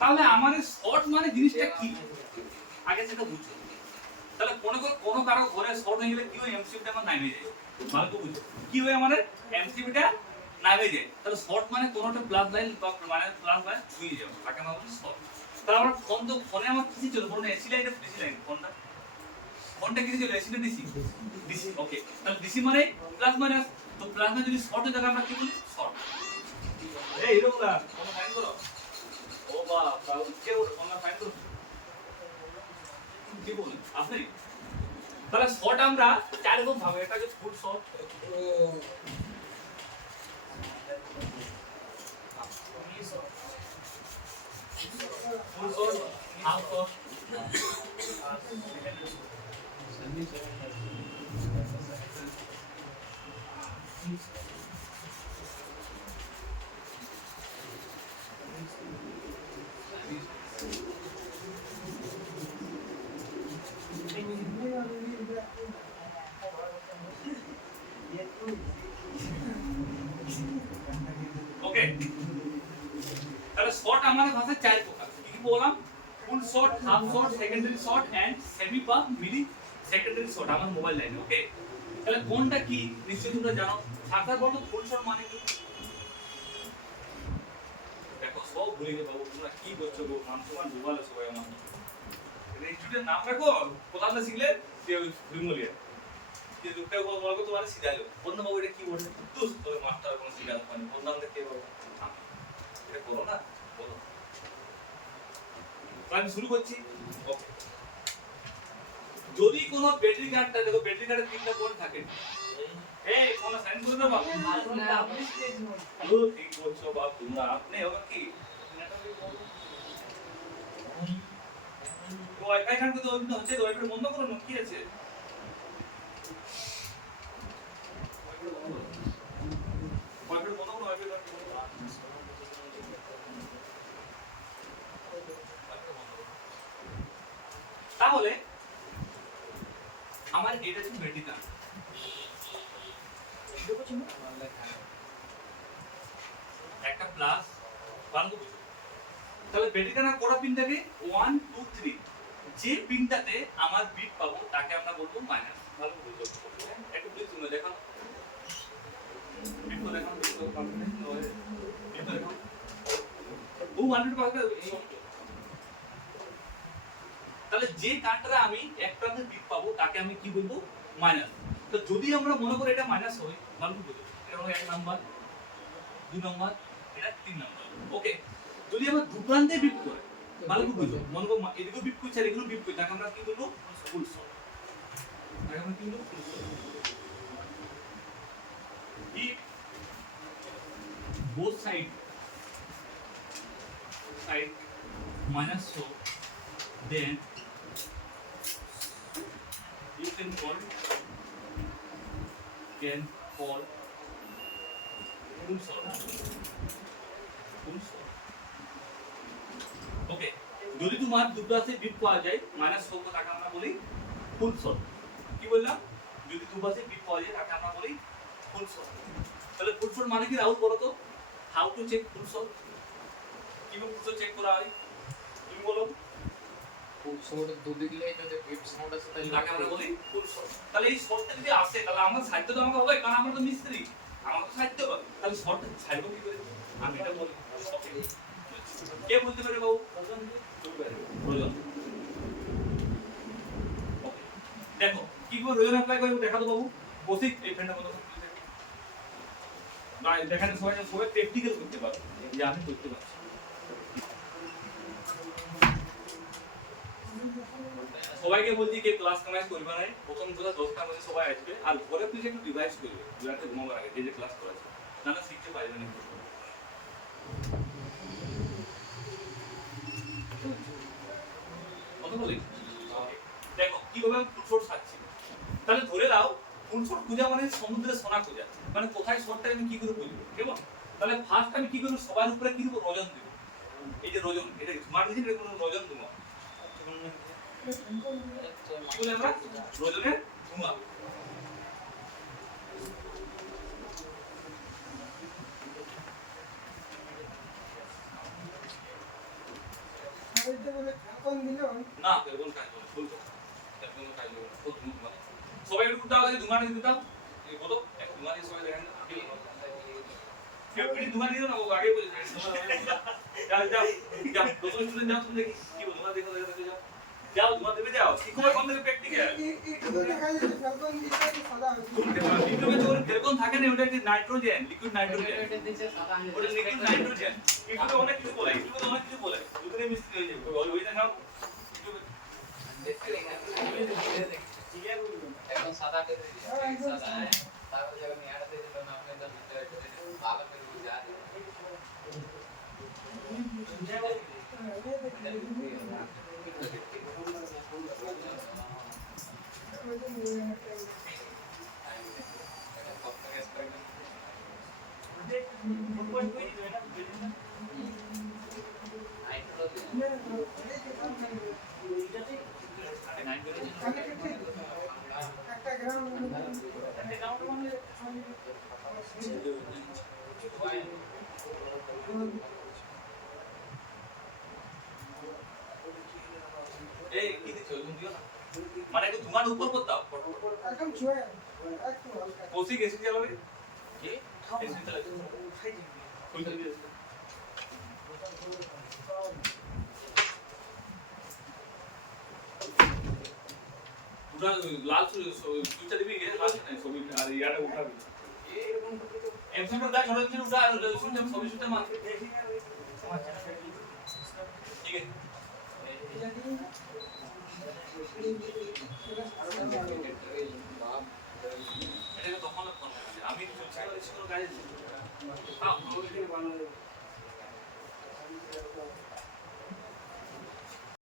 তাহলে আমাদের শর্ট মানে জিনিসটা কি আগে সেটা বুঝো। তাহলে কোনো কারো ঘরে শর্ট হয়ে গেলে কি হয়, এমসিবিটা আমার নামে যায়। ভালো তো বুঝো কি হয়, আমাদের এমসিবিটা নামে যায়। তাহলে শর্ট মানে কোনোটা প্লাস লাইন বা মানে প্লাস লাইন ছুঁয়ে যাবে, তাকে আমরা বলি শর্ট। তাহলে আমার ফোন তো ফোনে আমার কিছু ছিল, ফোনটা এসি লাইন ডিসি লাইন, ফোনটা কিছু ছিল এসি না ডিসি ডিসি। ওকে, তাহলে ডিসি মানে প্লাস মাইনাস, তো প্লাস মানে যদি শর্ট হয়ে থাকে আমরা কি বলি শর্ট। এই এরকম না কোনো ফাইন করো, ও বাবা কে বলো কোন ফাইন করো কি বলেন আপনি। তাহলে শর্ট আমরা চার রকম ভাবে, একটা হচ্ছে full short, full short, half short, okay. তাহলে শর্ট আমাদের ভাষায় চার প্রকার, কি কি বললাম? Full short, half short, secondary short and semi বা মিলি সেকেন্ডারি শর্ট আমার মোবাইল লাইনে। ওকে, তাহলে কোনটা কি নিশ্চয়ই তোমরা জানো। সাকার বলো ফুল শর্ট মানে কি? দেখো সব ভুলে গেছো বাবু, তোমরা কি করছো গো, মানসমান ডুবালে সবাই আমার। ইনস্টিটিউটের নাম রাখো, কোথাও না শিখলে যে বিমলিয়া যে দুটো বলবো তোমার শিখাইলো বন্ধু বাবু এটা কি বলছে, তুই তোর মাস্টার কোনো শিখাতে পারেনি, বললাম কে বলবো এটা করো না, বলো। আমি শুরু করছি। ওকে, যদি কোন ব্যাটারি কার্ডটা দেখো, ব্যাটারি কার্ডের তিনটা পোর্ট থাকে, এই কোন সাইন করে দাও বাবু না আপনি স্টেজ মোড ও ঠিক বলছো বাবু তোমরা, আপনি হবে কি তো ওয়াইফাই কার্ড তো হচ্ছে, ওয়াইফাই বন্ধ করো না, কি আছে ওয়াইফাই বন্ধ করো, ওয়াইফাই তাহলে আমার এটা হচ্ছে ব্যাটারি কার্ড, একটা প্লাস ভালো বুঝো। তাহলে ব্যাটারি কার্ডের কটা পিন থাকে? 1 2 3। যে পিনটাতে আমার বিট পাবো তাকে আমরা বলবো মাইনাস। ভালো বুঝো, একটু প্লিজ তুমি দেখাও, বিট তো দেখাও, বিট তো কনফিডেন্স নয়, বিট তো দেখাও ও 100 পাবে। তাহলে যে কার্ডটা আমি একটাতে বিট পাবো তাকে আমি কি বলবো মাইনাস। তো যদি আমরা মনে করি এটা মাইনাস হয়, ভালো বুঝো, এটা হলো 1 নাম্বার, 2 নাম্বার, এটা 3 নাম্বার। ওকে, যদি আমরা দুপ্রান্তে বিট করে ভালো বুঝো, মনে করো এদিকেও বিট করছে আর এদিকেও বিট করছে, তাকে আমরা কি বলবো ফুল শর্ট। তাকে আমরা কি বলবো ফুল short. if both side minus so then you can call full short, full short. ওকে, যদি তোমার দুটো আছে বিট পাওয়া যায় মাইনাস 4 তাকে আমরা বলি ফুল শর্ট। কি বললাম? যদি দুটো আছে বিট পাওয়া যায় তাকে আমরা বলি ফুল শর্ট। তাহলে ফুল শর্ট মানে কি রাহুল বলো তো, how to check full short, কিভাবে ফুল শর্ট চেক করা হয় তুমি বলো। ফুল শর্ট দুদিকে যদি বিট সাউন্ড আছে তাহলে তাকে আমরা বলি ফুল শর্ট। তাহলে এই শর্টটা যদি আসে তাহলে আমার সাহিত্য তো আমাকে হবে, কারণ আমরা তো মিস্ত্রি, আমার তো সাহিত্য হবে, তাহলে শর্ট ছাড়ব কি করে? আমি এটা বলি। কে বলতে পারে বাবু? রোজন। দেখো কি করে রোজন অ্যাপ্লাই করব দেখা তো বাবু, বসি এই ফ্রেন্ডের মতো না দেখাতে সবাই সবাই প্র্যাকটিক্যাল করতে পারবে যে আমি করতে পারছি। সবাইকে বলছি কে ক্লাস কামাইজ করবে না, প্রথম কথা 10টার মধ্যে সবাই আসবে, আর ঘরে তুই একটু ডিভাইস করবে রাতে ঘুমাবার আগে যে ক্লাস করাচ্ছে, না না শিখতে পারবে না। কত বলি দেখো কিভাবে আমি ফুল শর্ট ছাড়ছি। তাহলে ধরে দাও ফুল শর্ট খোঁজা মানে সমুদ্রে সোনা খোঁজা, মানে কোথায় শর্টটা আমি কি করে বুঝবো, কেমন? তাহলে ফার্স্ট আমি কি করবো, সবার উপরে কি দেবো, রোজন দেবো। এই যে রোজন, এটা স্মার্ট মেশিন, এটা কোনো রোজন দেবো, বলে আমরা রোজনের ধোঁয়া। না ফেরবন কাজ করে ফুল ফেরবন কাজ করে তো ধুমা সবাই একটু দাও দেখি ধুমা দিয়ে দাও এই বলো এক ধুমা দিয়ে সবাই দেখেন কেউ বিড়ি ধুমা দিয়ে না ও আগে বলে যাও যাও যাও দশ স্টুডেন্ট যাও তুমি দেখি কি ধুমা দেখো দেখো যাও যাও ধুমা দেবে যাও শিখো কোন থেকে প্র্যাকটিক্যাল লিকুইড তো ফেরবন থাকে না ওটা কি নাইট্রোজেন লিকুইড নাইট্রোজেন ওটা লিকুইড নাইট্রোজেন লিকুইড অনেক কিছু বলে লিকুইড অনেক কিছু বলে দুটোরে মিক্স হয়ে যাবে ওই দেখাও এখন সাদা করে দিই সাদা তারপর যখন ইয়াটা দিয়ে দিলাম আপনি তো ভালো করে বুঝা এই কি দিছো তুমি দিও না মানে একটু ধুমার উপর পড় দাও কোসি গেছি চালাবে কি এসি চালাবে ফুল করে দিও পুরা লাল সুইচটা দিবি গে লাল নাই ছবি আর ইয়াটা উঠাবি এরকম এমসিটা দা ছোট ছোট উঠা সুইচটা ছবি সুইচটা মার